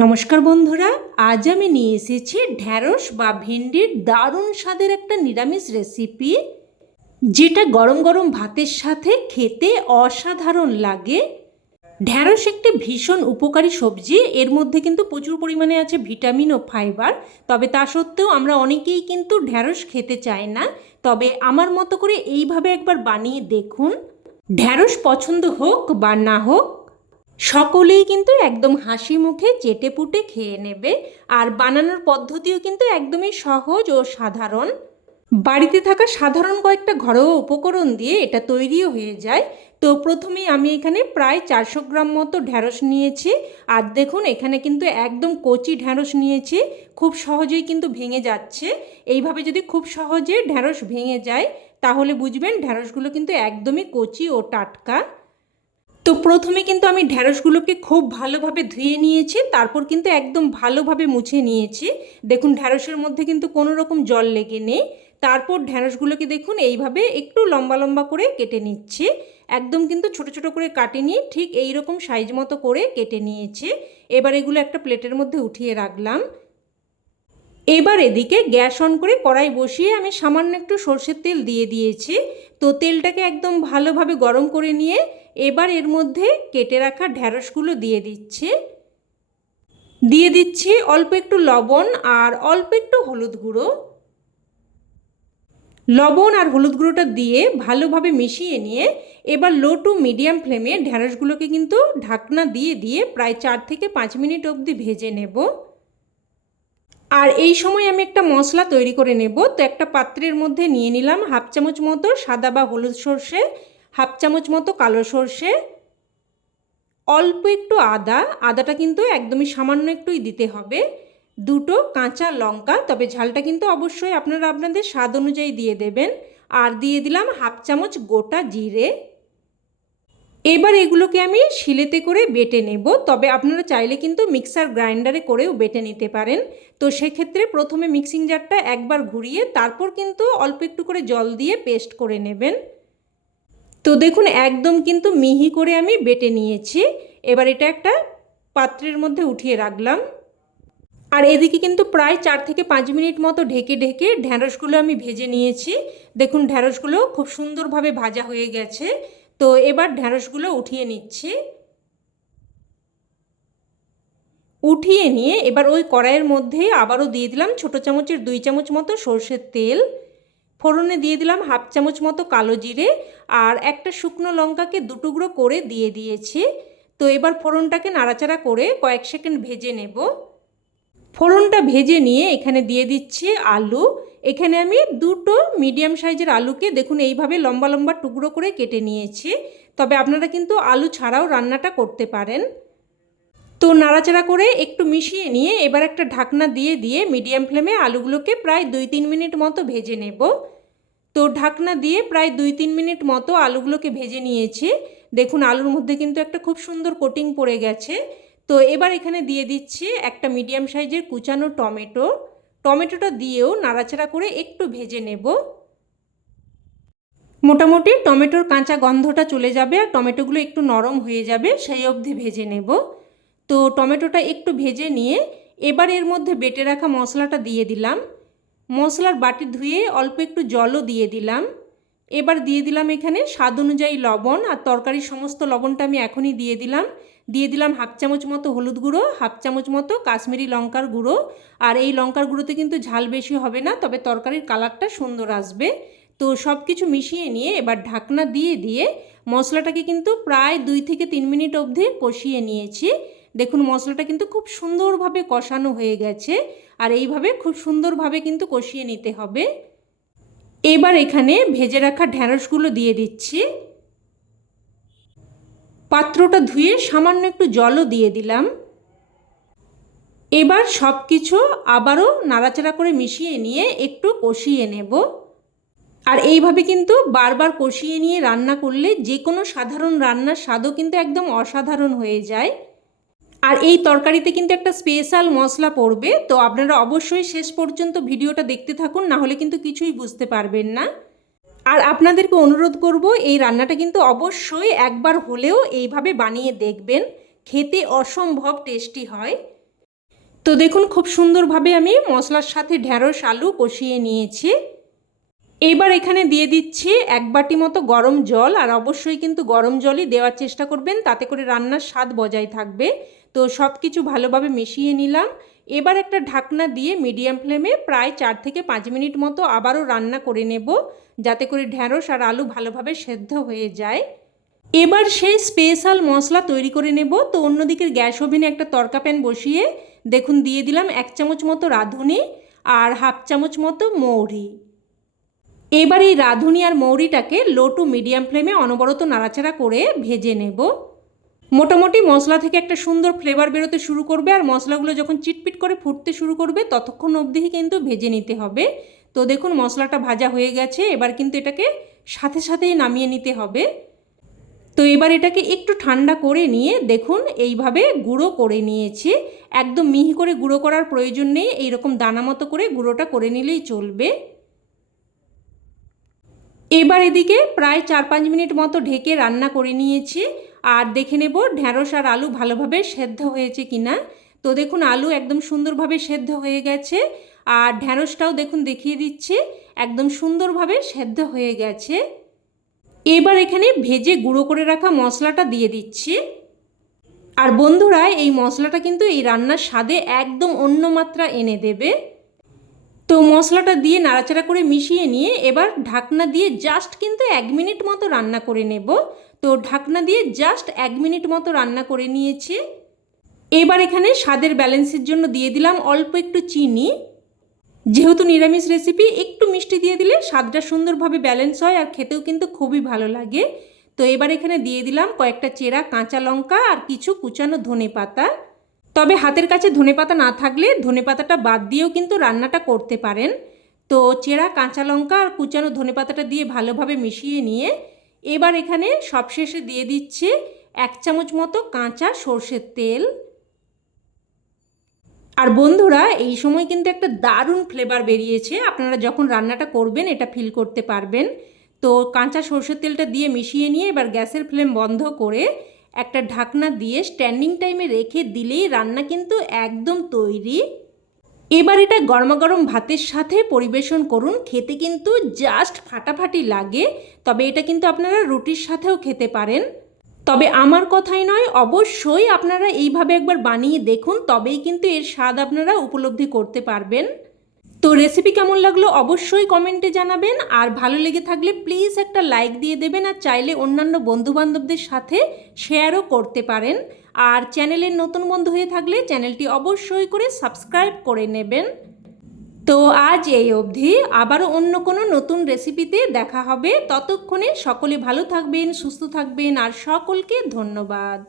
নমস্কার বন্ধুরা, আজ আমি নিয়ে এসেছি ঢ্যাঁড়স বা ভেন্ডির দারুণ স্বাদের একটা নিরামিষ রেসিপি, যেটা গরম গরম ভাতের সাথে খেতে অসাধারণ লাগে। ঢ্যাঁড়স একটি ভীষণ উপকারী সবজি। এর মধ্যে কিন্তু প্রচুর পরিমাণে আছে ভিটামিন ও ফাইবার। তবে তা সত্ত্বেও আমরা অনেকেই কিন্তু ঢ্যাঁড়স খেতে চাই না। তবে আমার মতো করে এইভাবে একবার বানিয়ে দেখুন। ঢ্যাঁড়স পছন্দ হোক বা না হোক, সকলেই কিন্তু একদম হাসি মুখে চেটেপুটে খেয়ে নেবে। আর বানানোর পদ্ধতিও কিন্তু একদমই সহজ ও সাধারণ। বাড়িতে থাকা সাধারণ কয়েকটা ঘরোয়া উপকরণ দিয়ে এটা তৈরিও হয়ে যায়। তো প্রথমেই আমি এখানে প্রায় 400 গ্রাম মতো ঢ্যাঁড়স নিয়েছি। আর দেখুন, এখানে কিন্তু একদম কচি ঢ্যাঁড়স নিয়েছি। খুব সহজেই কিন্তু ভেঙে যাচ্ছে। এইভাবে যদি খুব সহজে ঢ্যাঁড়স ভেঙে যায়, তাহলে বুঝবেন ঢ্যাঁড়সগুলো কিন্তু একদমই কচি ও টাটকা। তো প্রথমে কিন্তু আমি ঢ্যাঁড়সগুলোকে খুব ভালোভাবে ধুয়ে নিয়েছি, তারপর কিন্তু একদম ভালোভাবে মুছে নিয়েছি। দেখুন, ঢ্যাঁড়সের মধ্যে কিন্তু কোনো রকম জল লেগে নেই। তারপর ঢ্যাঁড়সগুলোকে দেখুন এইভাবে একটু লম্বা লম্বা করে কেটে নিচ্ছি। একদম কিন্তু ছোট ছোট করে কাটিনি, ঠিক এই রকম সাইজ মতো করে কেটে নিয়েছি। এবার এগুলো একটা প্লেটের মধ্যে উঠিয়ে রাখলাম। এবার এদিকে গ্যাস অন করে কড়াই বসিয়ে আমি সামান্য একটু সর্ষের তেল দিয়ে দিয়েছি। তো তেলটাকে একদম ভালোভাবে গরম করে নিয়ে এবার এর মধ্যে কেটে রাখা ঢ্যাঁড়সগুলো দিয়ে দিচ্ছি অল্প একটু লবণ আর অল্প একটু হলুদ গুঁড়ো। লবণ আর হলুদ গুঁড়োটা দিয়ে ভালোভাবে মিশিয়ে নিয়ে এবার লো টু মিডিয়াম ফ্লেমে ঢ্যাঁড়সগুলোকে কিন্তু ঢাকনা দিয়ে দিয়ে প্রায় 4 থেকে 5 মিনিট অবধি ভেজে নেব। আর এই সময় আমি একটা মশলা তৈরি করে নেব। তো একটা পাত্রের মধ্যে নিয়ে নিলাম হাফ চামচ মতো সাদা বা হলুদ সর্ষে, হাফ চামচ মতো কালো সর্ষে, অল্প একটু আদাটা কিন্তু একদমই সামান্য একটুই দিতে হবে, দুটো কাঁচা লঙ্কা, তবে ঝালটা কিন্তু অবশ্যই আপনারা আপনাদের স্বাদ অনুযায়ী দিয়ে দেবেন, আর দিয়ে দিলাম হাফ চামচ গোটা জিরে। এবার এগুলোকে আমি শিলেতে করে বেটে নেব। তবে আপনারা চাইলে কিন্তু মিক্সার গ্রাইন্ডারে করেও বেটে নিতে পারেন। তো সেক্ষেত্রে প্রথমে মিক্সিং জারটা একবার ঘুরিয়ে তারপর কিন্তু অল্প একটু করে জল দিয়ে পেস্ট করে নেবেন। তো দেখুন, একদম কিন্তু মিহি করে আমি বেটে নিয়েছি। এবার এটা একটা পাত্রের মধ্যে উঠিয়ে রাখলাম। আর এদিকে কিন্তু প্রায় 4 থেকে 5 মিনিট মতো ঢেকে ঢেকে ঢ্যাঁড়সগুলো আমি ভেজে নিয়েছি। দেখুন, ঢ্যাঁড়সগুলো খুব সুন্দরভাবে ভাজা হয়ে গেছে। তো এবার ঢ্যাঁড়সগুলো উঠিয়ে নিচ্ছি। উঠিয়ে নিয়ে এবার ওই কড়াইয়ের মধ্যে আবারও দিয়ে দিলাম ছোটো চামচের 2 চামচ মতো সর্ষের তেল। ফোড়নে দিয়ে দিলাম হাফ চামচ মতো কালো জিরে, আর একটা শুকনো লঙ্কাকে দুটুকরো করে দিয়ে দিয়েছি। তো এবার ফোড়নটাকে নাড়াচাড়া করে কয়েক সেকেন্ড ভেজে নেব। ফোড়নটা ভেজে নিয়ে এখানে দিয়ে দিচ্ছি আলু। এখানে আমি দুটো মিডিয়াম সাইজের আলুকে দেখুন এইভাবে লম্বা লম্বা টুকরো করে কেটে নিয়েছি। তবে আপনারা কিন্তু আলু ছাড়াও রান্নাটা করতে পারেন। তো নাড়াচাড়া করে একটু মিশিয়ে নিয়ে এবার একটা ঢাকনা দিয়ে দিয়ে মিডিয়াম ফ্লেমে আলুগুলোকে প্রায় 2-3 মিনিট মতো ভেজে নেব। তো ঢাকনা দিয়ে প্রায় 2-3 মিনিট মতো আলুগুলোকে ভেজে নিয়েছি। দেখুন, আলুর মধ্যে কিন্তু একটা খুব সুন্দর কোটিং পড়ে গেছে। তো এবার এখানে দিয়ে দিচ্ছি একটা মিডিয়াম সাইজের কুচানো টমেটোটা দিয়েও নাড়াচাড়া করে একটু ভেজে নেব। মোটামুটি টমেটোর কাঁচা গন্ধটা চলে যাবে আর টমেটোগুলো একটু নরম হয়ে যাবে, সেই অবধি ভেজে নেব। তো টমেটোটা একটু ভেজে নিয়ে এবার এর মধ্যে বেটে রাখা মশলাটা দিয়ে দিলাম। মশলার বাটি ধুয়ে অল্প একটু জলও দিয়ে দিলাম। এবার দিয়ে দিলাম এখানে স্বাদ অনুযায়ী লবণ, আর তরকারির সমস্ত লবণটা আমি এখনই দিয়ে দিলাম হাফ চামচ মতো হলুদ গুঁড়ো, হাফ চামচ মতো কাশ্মীরি লঙ্কার গুঁড়ো। আর এই লঙ্কার গুঁড়োতে কিন্তু ঝাল বেশি হবে না, তবে তরকারির কালারটা সুন্দর আসবে। তো সব কিছু মিশিয়ে নিয়ে এবার ঢাকনা দিয়ে দিয়ে মশলাটাকে কিন্তু প্রায় 2 থেকে 3 মিনিট অবধি কষিয়ে নিয়েছি। দেখুন, মশলাটা কিন্তু খুব সুন্দরভাবে কষানো হয়ে গেছে, আর এইভাবে খুব সুন্দরভাবে কিন্তু কষিয়ে নিতে হবে। এবার এখানে ভেজে রাখা ঢ্যাঁড়সগুলো দিয়ে দিচ্ছি। পাত্রটা ধুয়ে সামান্য একটু জলও দিয়ে দিলাম। এবার সব কিছু আবারও নাড়াচাড়া করে মিশিয়ে নিয়ে একটু কষিয়ে নেব। আর এইভাবে কিন্তু বারবার কষিয়ে নিয়ে রান্না করলে যে কোনো সাধারণ রান্নার স্বাদও কিন্তু একদম অসাধারণ হয়ে যায়। আর এই তরকারিতে কিন্তু একটা স্পেশাল মশলা পড়বে, তো আপনারা অবশ্যই শেষ পর্যন্ত ভিডিওটা দেখতে থাকুন, না হলে কিন্তু কিছুই বুঝতে পারবেন না। আর আপনাদেরকে অনুরোধ করব, এই রান্নাটা কিন্তু অবশ্যই একবার হলেও এইভাবে বানিয়ে দেখবেন। খেতে অসম্ভব টেস্টি হয়। তো দেখুন খুব সুন্দরভাবে আমি মশলার সাথে ঢ্যাঁড়স আলু কষিয়ে নিয়েছি। এবার এখানে দিয়ে দিচ্ছি 1 বাটি মতো গরম জল, আর অবশ্যই কিন্তু গরম জলই দেওয়ার চেষ্টা করবেন, তাতে করে রান্নার স্বাদ বজায় থাকবে। তো সব কিছু ভালোভাবে মিশিয়ে নিলাম। এবার একটা ঢাকনা দিয়ে মিডিয়াম ফ্লেমে প্রায় 4 থেকে 5 মিনিট মতো আবারও রান্না করে নেব, যাতে করে ঢ্যাঁড়স আর আলু ভালোভাবে সেদ্ধ হয়ে যায়। এবার সেই স্পেশাল মশলা তৈরি করে নেব। তো অন্যদিকের গ্যাস ওভেনে একটা তড়কা প্যান বসিয়ে দেখুন দিয়ে দিলাম 1 চামচ মতো রাঁধুনি আর 1/2 চামচ মতো মৌরি। এবার এই রাঁধুনি আর মৌরিটাকে লো টু মিডিয়াম ফ্লেমে অনবরত নাড়াচাড়া করে ভেজে নেব। মোটামুটি মশলা থেকে একটা সুন্দর ফ্লেভার বেরোতে শুরু করবে, আর মশলাগুলো যখন চিটপিট করে ফুটতে শুরু করবে ততক্ষণ অবধি কিন্তু ভেজে নিতে হবে। তো দেখুন মশলাটা ভাজা হয়ে গেছে, এবার কিন্তু এটাকে সাথে সাথেই নামিয়ে নিতে হবে। তো এবার এটাকে একটু ঠান্ডা করে নিয়ে দেখুন এইভাবে গুঁড়ো করে নিয়েছি। একদম মিহি করে গুঁড়ো করার প্রয়োজন নেই, এইরকম দানা মতো করে গুঁড়োটা করে নিলেই চলবে। এবার এদিকে প্রায় 4-5 মিনিট মতো ঢেকে রান্না করে নিয়েছি, আর দেখে নেব ঢ্যাঁড়স আর আলু ভালোভাবে সেদ্ধ হয়েছে কিনা। তো দেখুন আলু একদম সুন্দরভাবে সেদ্ধ হয়ে গেছে, আর ঢ্যাঁড়সটাও দেখুন দেখিয়ে দিচ্ছি একদম সুন্দরভাবে সেদ্ধ হয়ে গেছে। এবার এখানে ভেজে গুঁড়ো করে রাখা মশলাটা দিয়ে দিচ্ছি। আর বন্ধুরা এই মশলাটা কিন্তু এই রান্নার স্বাদে একদম অন্য মাত্রা এনে দেবে। তো মশলাটা দিয়ে নাড়াচাড়া করে মিশিয়ে নিয়ে এবার ঢাকনা দিয়ে জাস্ট কিন্তু 1 মিনিট মতো রান্না করে নেব। তো ঢাকনা দিয়ে জাস্ট 1 মিনিট মতো রান্না করে নিয়েছি। এবার এখানে স্বাদের ব্যালেন্সের জন্য দিয়ে দিলাম অল্প একটু চিনি। যেহেতু নিরামিষ রেসিপি একটু মিষ্টি দিয়ে দিলে স্বাদটা সুন্দরভাবে ব্যালেন্স হয়, আর খেতেও কিন্তু খুবই ভালো লাগে। তো এবার এখানে দিয়ে দিলাম কয়েকটা চেরা কাঁচা লঙ্কা আর কিছু কুচানো ধনেপাতা। তবে হাতের কাছে ধনেপাতা না থাকলে ধনেপাতাটা বাদ দিয়েও কিন্তু রান্নাটা করতে পারেন। তো চেরা কাঁচা লঙ্কা আর কুচানো ধনেপাতাটা দিয়ে ভালোভাবে মিশিয়ে নিয়ে এবার এখানে সবশেষে দিয়ে দিচ্ছি 1 চামচ মতো কাঁচা সর্ষের তেল। আর বন্ধুরা এই সময় কিন্তু একটা দারুণ ফ্লেভার বেরিয়েছে, আপনারা যখন রান্নাটা করবেন এটা ফিল করতে পারবেন। তো কাঁচা সর্ষের তেলটা দিয়ে মিশিয়ে নিয়ে এবার গ্যাসের ফ্লেম বন্ধ করে একটা ঢাকনা দিয়ে স্ট্যান্ডিং টাইমে রেখে দিলেই রান্না কিন্তু একদম তৈরি। এবার এটা গরমাগরম ভাতের সাথে পরিবেশন করুন, খেতে কিন্তু জাস্ট ফাটাফাটি লাগে। তবে এটা কিন্তু আপনারা রুটির সাথেও খেতে পারেন। তবে আমার কথাই নয়, অবশ্যই আপনারা এইভাবে একবার বানিয়ে দেখুন, তবেই কিন্তু এর স্বাদ আপনারা উপলব্ধি করতে পারবেন। তো রেসিপি কেমন লাগলো অবশ্যই কমেন্টে জানাবেন, আর ভালো লেগে থাকলে প্লিজ একটা লাইক দিয়ে দেবেন, আর চাইলে অন্যান্য বন্ধুবান্ধবদের সাথে শেয়ারও করতে পারেন। আর চ্যানেলের নতুন বন্ধু হয়ে থাকলে চ্যানেলটি অবশ্যই করে সাবস্ক্রাইব করে নেবেন। তো আজ এই অবধি, আবারও অন্য কোনো নতুন রেসিপিতে দেখা হবে। ততক্ষণে সকলে ভালো থাকবেন, সুস্থ থাকবেন, আর সকলকে ধন্যবাদ।